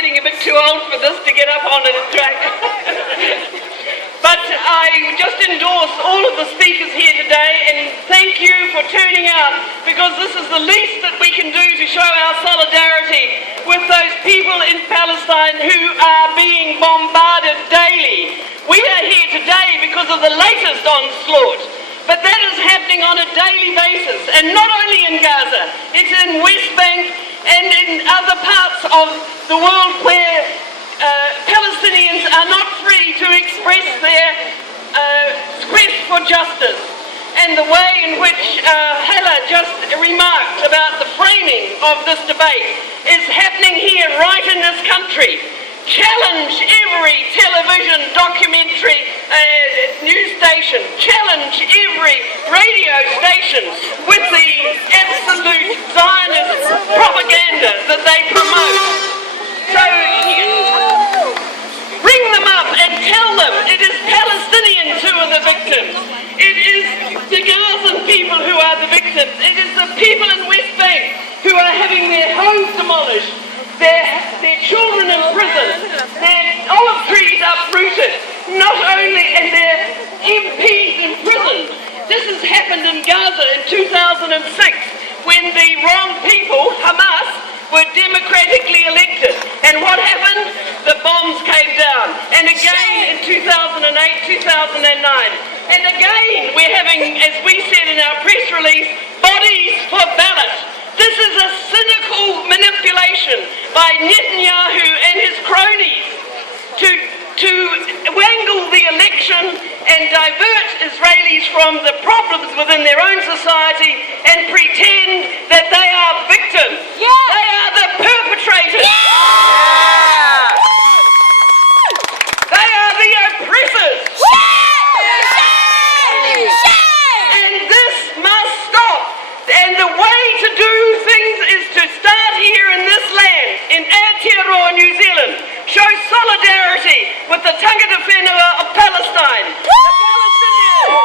getting a bit too old for this to get up on a track. But I just endorse all of the speakers here today and thank you for turning out, because this is the least that we can do to show our solidarity with those people in Palestine who are being bombarded daily. We are here today because of the latest onslaught, but that is happening on a daily basis, and not only in Gaza, it's in West Bank and in other parts of the world where Palestinians are not free to express their quest for justice. And the way in which Hella just remarked about the framing of this debate is happening here right in this country. Challenge every television, documentary, news station, challenge every radio station with the absolute Zionist propaganda that they promote. So bring them up and tell them it is Palestinians who are the victims. It is the Gazan people who are the victims. It is the people in West Bank who are having their homes demolished, their children in prison, their olive trees uprooted, not only, and their MPs in prison. This has happened in Gaza in 2006 when the wrong people, Hamas, were democratically elected. And what happened? The bombs came down. And again in 2008, 2009. And again we're having, as we said in our press release, bodies for ballot. This is a cynical manipulation by Netanyahu and his cronies to wangle the election and divert Israelis from the problems within their own society and pretend that they are victims. Yeah. They are the perpetrators. Yeah. They are the oppressors. And this must stop. And the way to do things is to start here in this land, in Aotearoa, New Zealand. Show solidarity with the tangata whenua of Palestine. The Palestinians.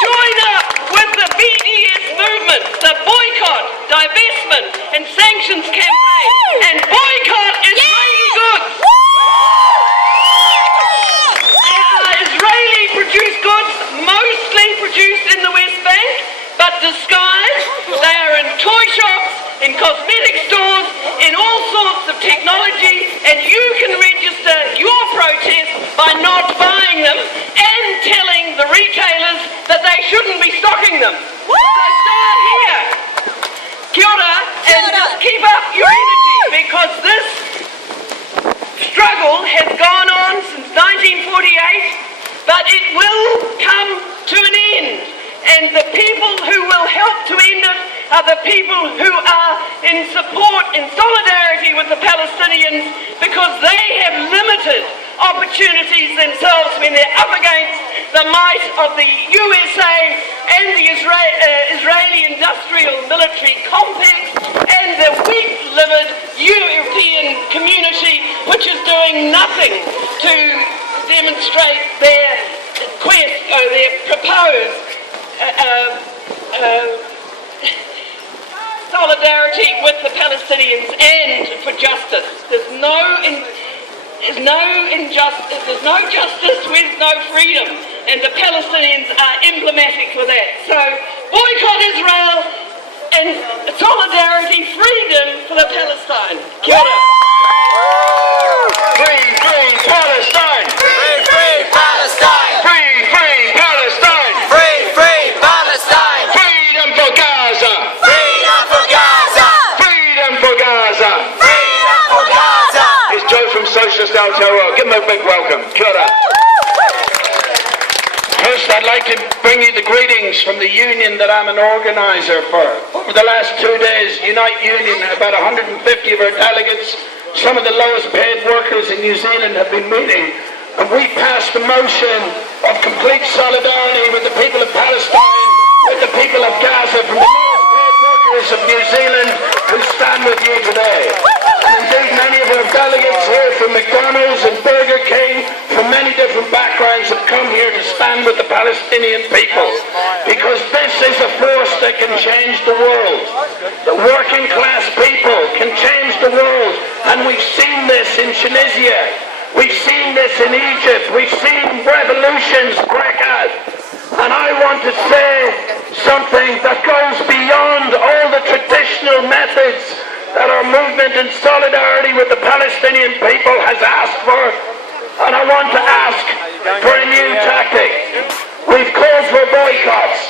Join up with the BDS movement, the boycott, divestment and sanctions campaign, and boycott Israeli goods. There are Israeli-produced goods, mostly produced in the West Bank, but disguised. They are in toy shops, in cosmetic stores, in all sorts of technology, and you can register your protest by not buying them and telling the retailers that they shouldn't be stocking them. So start here. Kia ora, and just keep up your energy, because this struggle has gone on since 1948, but it will come to an end. And the people who will help to end it are the people who are in support, in solidarity with the Palestinians, because they have limited opportunities themselves when they're up against the might of the USA and the Israeli industrial military complex and the weak-livered European community, which is doing nothing to demonstrate their quest or their proposed solidarity with the Palestinians and for justice. There's no injustice, there's no justice with no freedom, and the Palestinians are emblematic for that. So boycott Israel and solidarity, freedom for the Palestine. Kia ora. Free, free Palestine! Free, free Palestine! Free, free Palestine! Free, free Palestine! Freedom for Gaza! Freedom for Gaza! Freedom for Gaza! Freedom for Gaza! It's Joe from Socialist Aotearoa. Give him a big welcome. Kia ora. First, I'd like to bring you the greetings from the union that I'm an organizer for. Over the last 2 days, Unite Union, about 150 of our delegates, some of the lowest paid workers in New Zealand have been meeting, and we passed a motion of complete solidarity with the people of Palestine, with the people of Gaza, from the lowest paid workers of New Zealand who stand with you today. And indeed, many of our delegates here from McDonald's and Burger King, from many different backgrounds, have come here to stand with the Palestinian people, because this is a force that can change the world. The working class people can change And we've seen this in Tunisia. We've seen this in Egypt. We've seen revolutions break out. And I want to say something that goes beyond all the traditional methods that our movement in solidarity with the Palestinian people has asked for. And I want to ask for a new tactic. We've called for boycotts.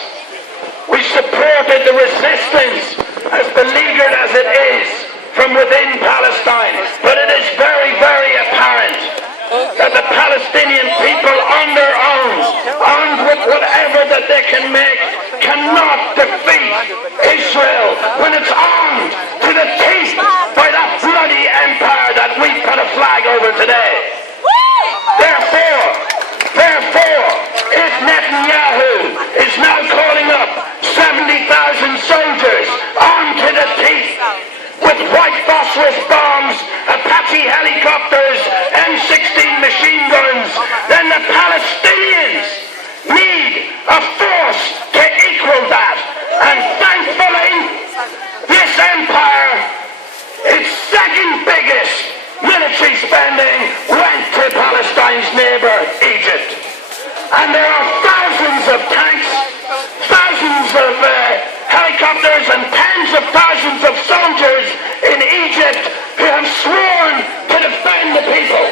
We supported the resistance, as beleaguered as it is, from within Palestine. But it is very, very apparent that the Palestinian people on their own, armed with whatever that they can make, cannot defeat Israel when it's armed to the teeth by that bloody empire that we put a flag over today. Therefore, if Netanyahu is now calling up 70,000 soldiers armed to the teeth with white phosphorus bombs, Apache helicopters, M16 machine guns, then the Palestinians need a force to equal that. And thankfully, this empire, its second biggest military spending, went to Palestine's neighbour, Egypt. And there are thousands of tanks, thousands of helicopters, and tens of thousands of soldiers in Egypt who have sworn to defend the people.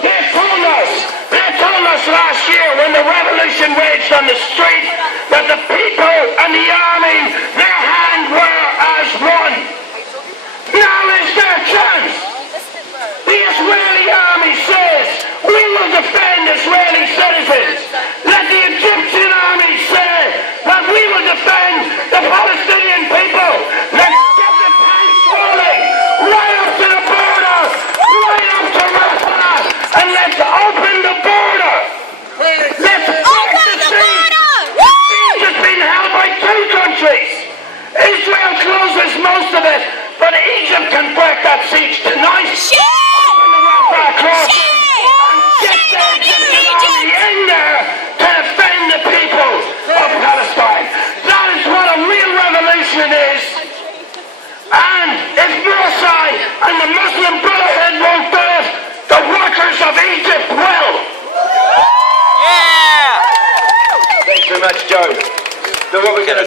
They told us last year when the revolution raged on the street that the people and the army, their hand were as one. Now is their chance. The Israeli army says, we will defend Israeli citizens. Let the Egyptian army say that we will defend the Palestinian people. Let's get the tanks rolling right up to the border, right up to Rafah, and let's open the border. Let's open the border. The siege has been held by two countries. Israel closes most of it, but Egypt can break that siege tonight. Open the Rafah crossing and get the Egyptian army in there to defend the people of Palestine. That is what a real revolution is. And if Morsi and the Muslim Brotherhood won't do it, the workers of Egypt will. Yeah! Thanks so much, Joe. So what we're going to